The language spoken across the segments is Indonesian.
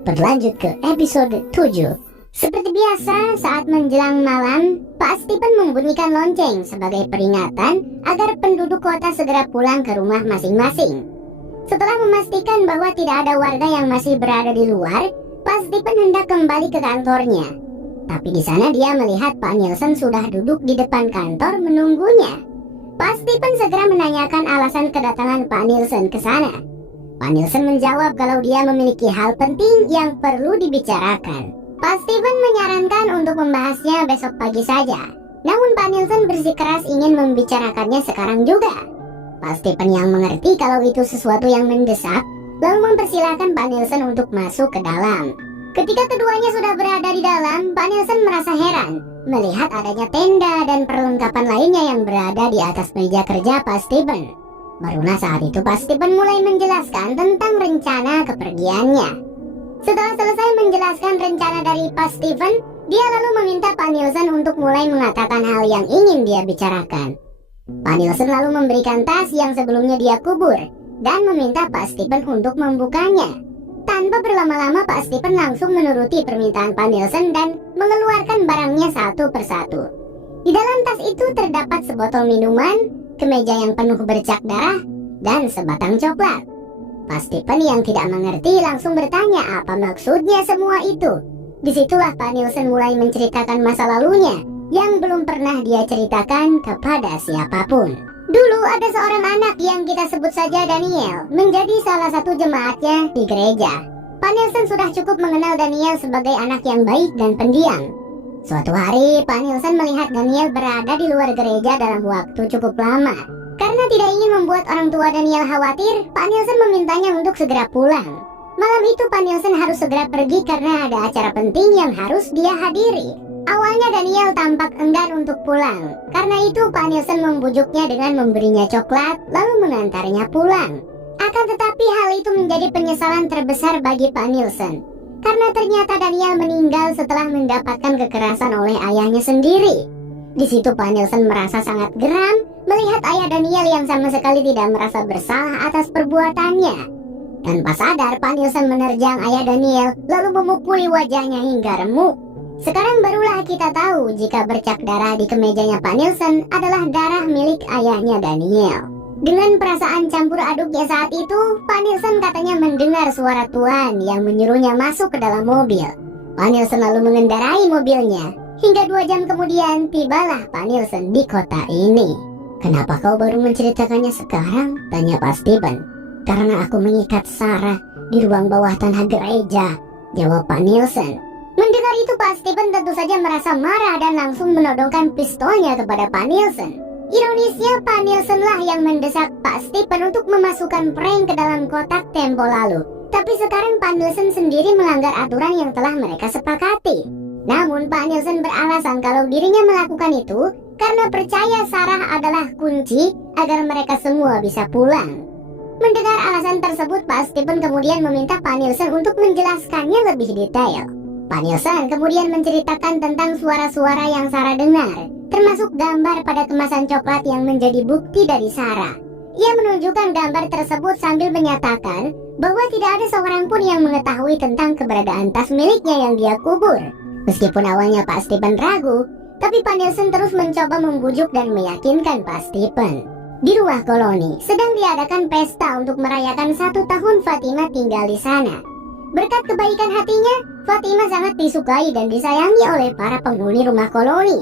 Berlanjut ke episode 7. Seperti biasa, saat menjelang malam, Pak Stephen membunyikan lonceng sebagai peringatan agar penduduk kota segera pulang ke rumah masing-masing. Setelah memastikan bahwa tidak ada warga yang masih berada di luar, Pak Stephen hendak kembali ke kantornya. Tapi di sana dia melihat Pak Nielsen sudah duduk di depan kantor menunggunya. Pak Stephen segera menanyakan alasan kedatangan Pak Nielsen ke sana. Pak Nielsen menjawab kalau dia memiliki hal penting yang perlu dibicarakan. Pak Stephen menyarankan untuk membahasnya besok pagi saja. Namun Pak Nielsen bersikeras ingin membicarakannya sekarang juga. Pak Stephen yang mengerti kalau itu sesuatu yang mendesak, lalu mempersilahkan Pak Nielsen untuk masuk ke dalam. Ketika keduanya sudah berada di dalam, Pak Nielsen merasa heran melihat adanya tenda dan perlengkapan lainnya yang berada di atas meja kerja Pak Stephen. Barulah saat itu Pak Stephen mulai menjelaskan tentang rencana kepergiannya. Setelah selesai menjelaskan rencana dari Pak Stephen, dia lalu meminta Pak Nielsen untuk mulai mengatakan hal yang ingin dia bicarakan. Pak Nielsen lalu memberikan tas yang sebelumnya dia kubur dan meminta Pak Stephen untuk membukanya. Tanpa berlama-lama Pak Stephen langsung menuruti permintaan Pak Nielsen dan mengeluarkan barangnya satu persatu. Di dalam tas itu terdapat sebotol minuman, kemeja yang penuh bercak darah, dan sebatang coklat. Pak Stephen yang tidak mengerti langsung bertanya apa maksudnya semua itu. Disitulah Pak Nielsen mulai menceritakan masa lalunya yang belum pernah dia ceritakan kepada siapapun. Dulu ada seorang anak yang kita sebut saja Daniel, menjadi salah satu jemaatnya di gereja. Pak Nielsen sudah cukup mengenal Daniel sebagai anak yang baik dan pendiam. Suatu hari Pak Nielsen melihat Daniel berada di luar gereja dalam waktu cukup lama. Karena tidak ingin membuat orang tua Daniel khawatir, Pak Nielsen memintanya untuk segera pulang. Malam itu Pak Nielsen harus segera pergi karena ada acara penting yang harus dia hadiri. Awalnya Daniel tampak enggan untuk pulang. Karena itu Pak Nielsen membujuknya dengan memberinya coklat lalu mengantarnya pulang. Akan tetapi hal itu menjadi penyesalan terbesar bagi Pak Nielsen. Karena ternyata Daniel meninggal setelah mendapatkan kekerasan oleh ayahnya sendiri. Di situ Pak Nielsen merasa sangat geram melihat ayah Daniel yang sama sekali tidak merasa bersalah atas perbuatannya. Tanpa sadar Pak Nielsen menerjang ayah Daniel lalu memukuli wajahnya hingga remuk. Sekarang barulah kita tahu jika bercak darah di kemejanya Pak Nielsen adalah darah milik ayahnya Daniel. Dengan perasaan campur aduknya saat itu, Pak Nielsen katanya mendengar suara Tuhan yang menyuruhnya masuk ke dalam mobil. Pak Nielsen lalu mengendarai mobilnya. Hingga 2 jam kemudian tibalah Pak Nielsen di kota ini. "Kenapa kau baru menceritakannya sekarang?" tanya Pak Stephen. "Karena aku mengikat Sarah di ruang bawah tanah gereja," jawab Pak Nielsen. Mendengar itu Pak Stephen tentu saja merasa marah dan langsung menodongkan pistolnya kepada Pak Nielsen. Ironisnya Pak Nielsen lah yang mendesak Pak Stephen untuk memasukkan prank ke dalam kotak tempo lalu. Tapi sekarang Pak Nielsen sendiri melanggar aturan yang telah mereka sepakati. Namun Pak Nielsen beralasan kalau dirinya melakukan itu karena percaya Sarah adalah kunci agar mereka semua bisa pulang. Mendengar alasan tersebut, Pak Stephen kemudian meminta Pak Nielsen untuk menjelaskannya lebih detail. Pak Nielsen kemudian menceritakan tentang suara-suara yang Sarah dengar, termasuk gambar pada kemasan coklat yang menjadi bukti dari Sarah. Ia menunjukkan gambar tersebut sambil menyatakan bahwa tidak ada seorang pun yang mengetahui tentang keberadaan tas miliknya yang dia kubur. Meskipun awalnya Pak Stephen ragu, tapi Pak Nielsen terus mencoba membujuk dan meyakinkan Pak Stephen. Di rumah koloni sedang diadakan pesta untuk merayakan 1 tahun Fatima tinggal di sana. Berkat kebaikan hatinya, Fatima sangat disukai dan disayangi oleh para penghuni rumah koloni.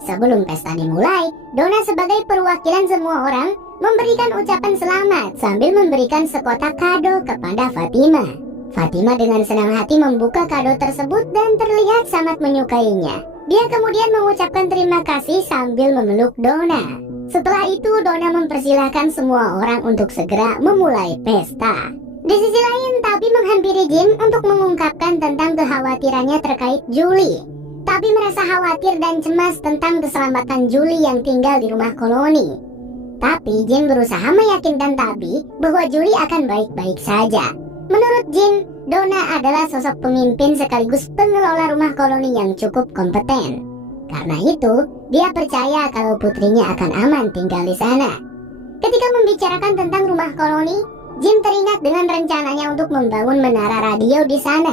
Sebelum pesta dimulai, Donna sebagai perwakilan semua orang memberikan ucapan selamat sambil memberikan sekotak kado kepada Fatima. Fatima dengan senang hati membuka kado tersebut dan terlihat sangat menyukainya. Dia kemudian mengucapkan terima kasih sambil memeluk Donna. Setelah itu Donna mempersilahkan semua orang untuk segera memulai pesta. Di sisi lain, Tabi menghampiri Jim untuk mengungkapkan tentang kekhawatirannya terkait Julie. Tabi merasa khawatir dan cemas tentang keselamatan Julie yang tinggal di rumah koloni. Tapi Jim berusaha meyakinkan Tabi bahwa Julie akan baik-baik saja. Menurut Jin, Donna adalah sosok pemimpin sekaligus pengelola rumah koloni yang cukup kompeten. Karena itu, dia percaya kalau putrinya akan aman tinggal di sana. Ketika membicarakan tentang rumah koloni, Jim teringat dengan rencananya untuk membangun menara radio di sana.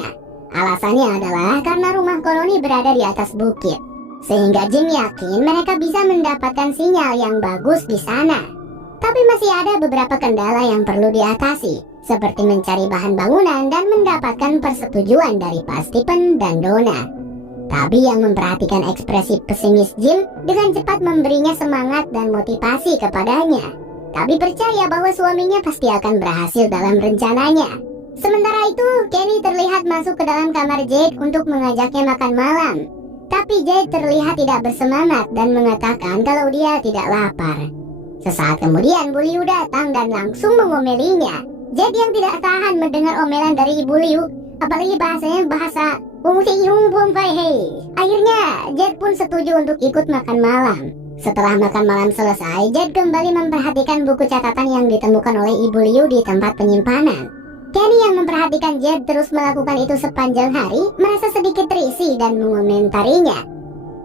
Alasannya adalah karena rumah koloni berada di atas bukit, sehingga Jim yakin mereka bisa mendapatkan sinyal yang bagus di sana. Tapi masih ada beberapa kendala yang perlu diatasi, seperti mencari bahan bangunan dan mendapatkan persetujuan dari Pa Stephen dan Donna. Tapi yang memperhatikan ekspresi pesimis Jim dengan cepat memberinya semangat dan motivasi kepadanya. Tapi percaya bahwa suaminya pasti akan berhasil dalam rencananya. Sementara itu, Kenny terlihat masuk ke dalam kamar Jade untuk mengajaknya makan malam. Tapi Jade terlihat tidak bersemangat dan mengatakan kalau dia tidak lapar. Sesaat kemudian Bu Liu datang dan langsung mengomelinya. Jade yang tidak tahan mendengar omelan dari Ibu Liu, apalagi bahasanya bahasa Akhirnya Jade pun setuju untuk ikut makan malam. Setelah makan malam selesai, Jade kembali memperhatikan buku catatan yang ditemukan oleh Ibu Liu di tempat penyimpanan. Kenny yang memperhatikan Jade terus melakukan itu sepanjang hari merasa sedikit risih dan mengomentarinya.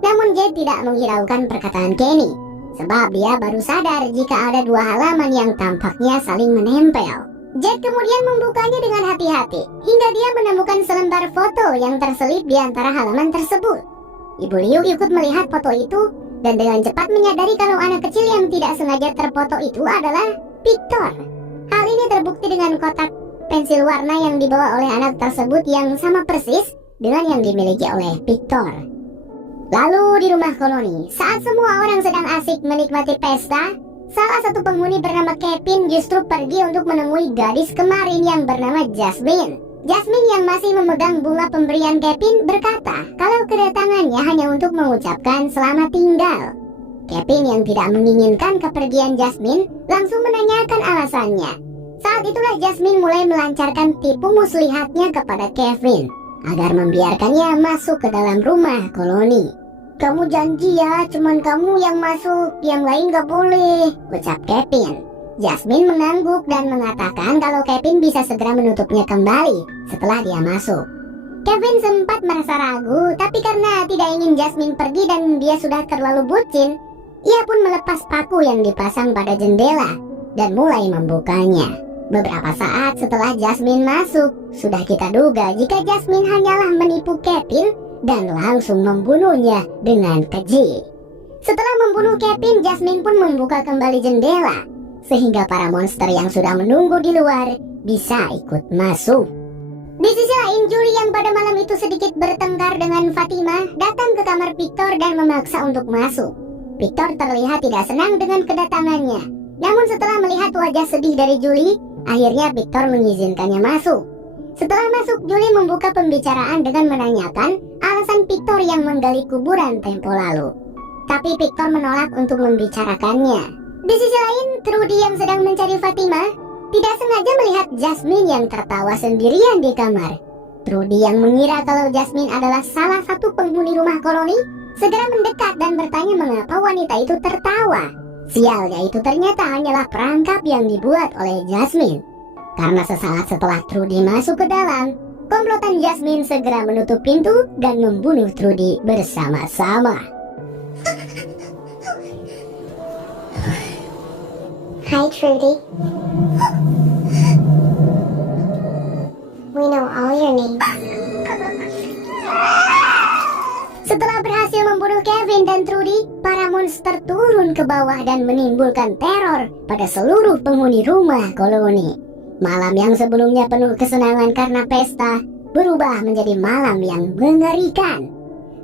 Namun Jade tidak menghiraukan perkataan Kenny, sebab dia baru sadar jika ada dua halaman yang tampaknya saling menempel. Jade kemudian membukanya dengan hati-hati hingga dia menemukan selembar foto yang terselip di antara halaman tersebut. Ibu Liu ikut melihat foto itu dan dengan cepat menyadari kalau anak kecil yang tidak sengaja terfoto itu adalah Victor. Hal ini terbukti dengan kotak pensil warna yang dibawa oleh anak tersebut yang sama persis dengan yang dimiliki oleh Victor. Lalu di rumah koloni, saat semua orang sedang asik menikmati pesta, salah satu penghuni bernama Kevin justru pergi untuk menemui gadis kemarin yang bernama Jasmine. Jasmine yang masih memegang bunga pemberian Kevin berkata kalau kedatangannya hanya untuk mengucapkan selamat tinggal. Kevin yang tidak menginginkan kepergian Jasmine langsung menanyakan alasannya. Saat itulah Jasmine mulai melancarkan tipu muslihatnya kepada Kevin agar membiarkannya masuk ke dalam rumah koloni. "Kamu janji ya, cuman kamu yang masuk, yang lain gak boleh," ucap Kevin. Jasmine mengangguk dan mengatakan kalau Kevin bisa segera menutupnya kembali setelah dia masuk. Kevin sempat merasa ragu, tapi karena tidak ingin Jasmine pergi dan dia sudah terlalu bucin, ia pun melepas paku yang dipasang pada jendela dan mulai membukanya. Beberapa saat setelah Jasmine masuk, sudah kita duga jika Jasmine hanyalah menipu Kevin dan langsung membunuhnya dengan keji. Setelah membunuh Kevin, Jasmine pun membuka kembali jendela sehingga para monster yang sudah menunggu di luar bisa ikut masuk. Di sisi lain, Julie yang pada malam itu sedikit bertengkar dengan Fatima datang ke kamar Victor dan memaksa untuk masuk. Victor terlihat tidak senang dengan kedatangannya. Namun setelah melihat wajah sedih dari Julie, akhirnya Victor mengizinkannya masuk. Setelah masuk, Julie membuka pembicaraan dengan menanyakan alasan Victor yang menggali kuburan tempo lalu. Tapi Victor menolak untuk membicarakannya. Di sisi lain, Trudy yang sedang mencari Fatima tidak sengaja melihat Jasmine yang tertawa sendirian di kamar. Trudy yang mengira kalau Jasmine adalah salah satu penghuni rumah koloni segera mendekat dan bertanya mengapa wanita itu tertawa. Sialnya itu ternyata hanyalah perangkap yang dibuat oleh Jasmine. Karena sesaat setelah Trudy masuk ke dalam, komplotan Jasmine segera menutup pintu dan membunuh Trudy bersama-sama. Hi, Trudy. We know all your names. Setelah berhasil membunuh Kevin dan Trudy, para monster turun ke bawah dan menimbulkan teror pada seluruh penghuni rumah koloni. Malam yang sebelumnya penuh kesenangan karena pesta berubah menjadi malam yang mengerikan.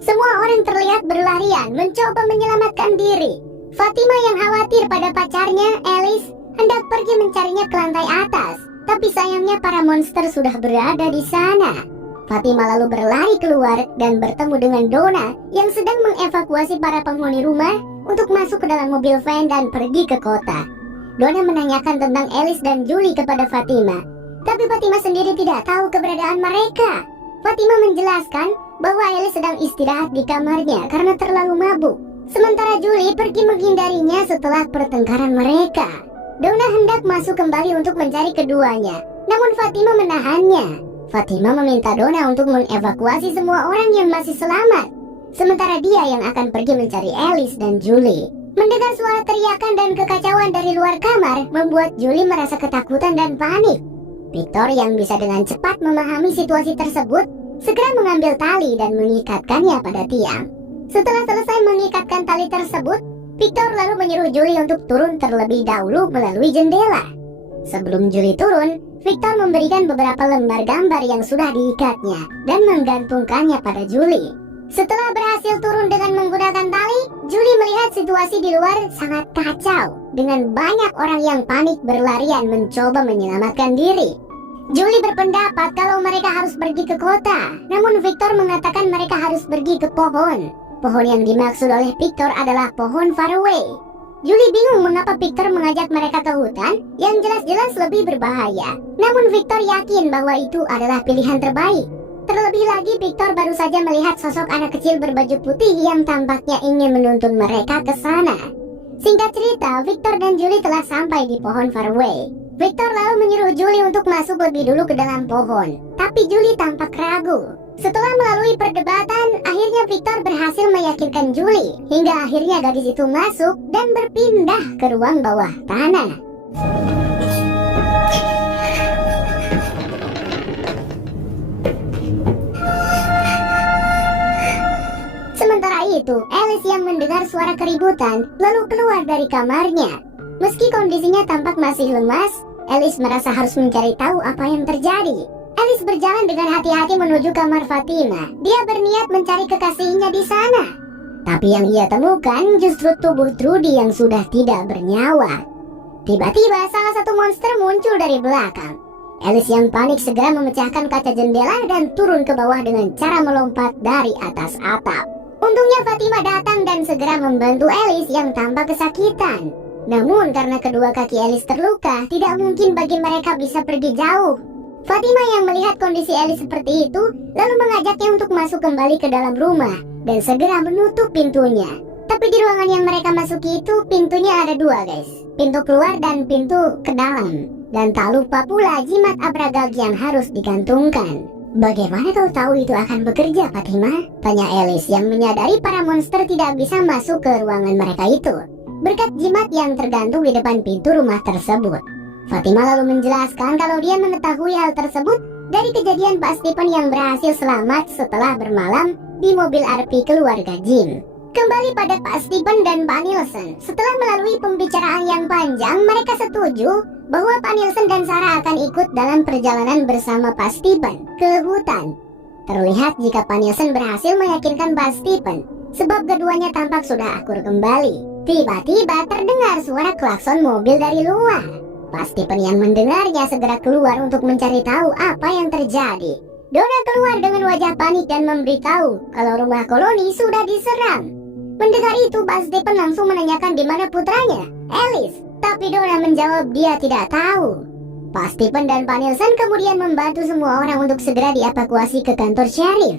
Semua orang terlihat berlarian mencoba menyelamatkan diri. Fatima yang khawatir pada pacarnya, Alice, hendak pergi mencarinya ke lantai atas. Tapi sayangnya para monster sudah berada di sana. Fatima lalu berlari keluar dan bertemu dengan Donna yang sedang mengevakuasi para penghuni rumah untuk masuk ke dalam mobil van dan pergi ke kota. Donna menanyakan tentang Alice dan Julie kepada Fatima, tapi Fatima sendiri tidak tahu keberadaan mereka. Fatima menjelaskan bahwa Alice sedang istirahat di kamarnya karena terlalu mabuk, sementara Julie pergi menghindarinya setelah pertengkaran mereka. Donna hendak masuk kembali untuk mencari keduanya, namun Fatima menahannya. Fatima meminta Donna untuk mengevakuasi semua orang yang masih selamat, sementara dia yang akan pergi mencari Alice dan Julie. Mendengar suara teriakan dan kekacauan dari luar kamar membuat Julie merasa ketakutan dan panik. Victor yang bisa dengan cepat memahami situasi tersebut segera mengambil tali dan mengikatkannya pada tiang. Setelah selesai mengikatkan tali tersebut, Victor lalu menyuruh Julie untuk turun terlebih dahulu melalui jendela. Sebelum Julie turun, Victor memberikan beberapa lembar gambar yang sudah diikatnya dan menggantungkannya pada Julie. Setelah berhasil turun dengan menggunakan tali, Julie melihat situasi di luar sangat kacau dengan banyak orang yang panik berlarian mencoba menyelamatkan diri. Julie berpendapat kalau mereka harus pergi ke kota, namun Victor mengatakan mereka harus pergi ke pohon. Pohon yang dimaksud oleh Victor adalah pohon Faraway. Julie bingung mengapa Victor mengajak mereka ke hutan yang jelas-jelas lebih berbahaya. Namun Victor yakin bahwa itu adalah pilihan terbaik. Terlebih lagi Victor baru saja melihat sosok anak kecil berbaju putih yang tampaknya ingin menuntun mereka ke sana. Singkat cerita, Victor dan Julie telah sampai di pohon Faraway. Victor lalu menyuruh Julie untuk masuk lebih dulu ke dalam pohon, tapi Julie tampak ragu. Setelah melalui perdebatan, akhirnya Victor berhasil meyakinkan Julie hingga akhirnya gadis itu masuk dan berpindah ke ruang bawah tanah. Sementara itu, Alice yang mendengar suara keributan lalu keluar dari kamarnya. Meski kondisinya tampak masih lemas, Alice merasa harus mencari tahu apa yang terjadi. Alice berjalan dengan hati-hati menuju kamar Fatima. Dia berniat mencari kekasihnya di sana. Tapi yang ia temukan justru tubuh Trudy yang sudah tidak bernyawa. Tiba-tiba salah satu monster muncul dari belakang. Alice yang panik segera memecahkan kaca jendela dan turun ke bawah dengan cara melompat dari atas atap. Untungnya Fatima datang dan segera membantu Alice yang tampak kesakitan. Namun karena kedua kaki Alice terluka, tidak mungkin bagi mereka bisa pergi jauh. Fatima yang melihat kondisi Alice seperti itu, lalu mengajaknya untuk masuk kembali ke dalam rumah dan segera menutup pintunya. Tapi di ruangan yang mereka masuki itu, pintunya ada dua guys. Pintu keluar dan pintu ke dalam. Dan tak lupa pula jimat Abragag yang harus digantungkan. Bagaimana kau tahu itu akan bekerja, Fatima? Tanya Alice yang menyadari para monster tidak bisa masuk ke ruangan mereka itu berkat jimat yang tergantung di depan pintu rumah tersebut. Fatima lalu menjelaskan kalau dia mengetahui hal tersebut dari kejadian Pak Stephen yang berhasil selamat setelah bermalam di mobil RP keluarga Jim. Kembali pada Pak Stephen dan Pak Nielsen. Setelah melalui pembicaraan yang panjang, mereka setuju bahwa Pak Nielsen dan Sarah akan ikut dalam perjalanan bersama Pak Stephen ke hutan. Terlihat jika Pak Nielsen berhasil meyakinkan Pak Stephen, sebab keduanya tampak sudah akur kembali. Tiba-tiba terdengar suara klakson mobil dari luar. Pak Stephen yang mendengarnya segera keluar untuk mencari tahu apa yang terjadi. Donna keluar dengan wajah panik dan memberitahu kalau rumah koloni sudah diserang. Mendengar itu, Pak Stephen langsung menanyakan di mana putranya, Alice. Tapi Donna menjawab dia tidak tahu. Pak Stephen dan Pak Nielsen kemudian membantu semua orang untuk segera dievakuasi ke kantor sheriff.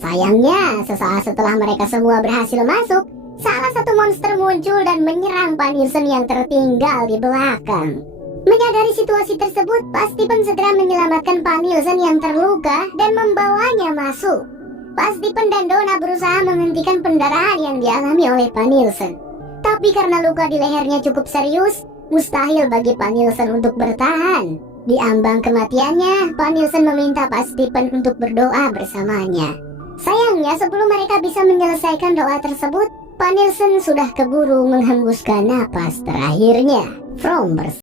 Sayangnya, sesaat setelah mereka semua berhasil masuk, salah satu monster muncul dan menyerang Pak Nielsen yang tertinggal di belakang. Menyadari situasi tersebut, Pak Stephen segera menyelamatkan Pak Nielsen yang terluka dan membawanya masuk. Pak Stephen dan Donna berusaha menghentikan pendarahan yang dialami oleh Pak Nielsen. Tapi karena luka di lehernya cukup serius, mustahil bagi Pak Nielsen untuk bertahan. Di ambang kematiannya, Pak Nielsen meminta Pak Stephen untuk berdoa bersamanya. Sayangnya sebelum mereka bisa menyelesaikan doa tersebut, Pak Nielsen sudah keburu menghembuskan napas terakhirnya. From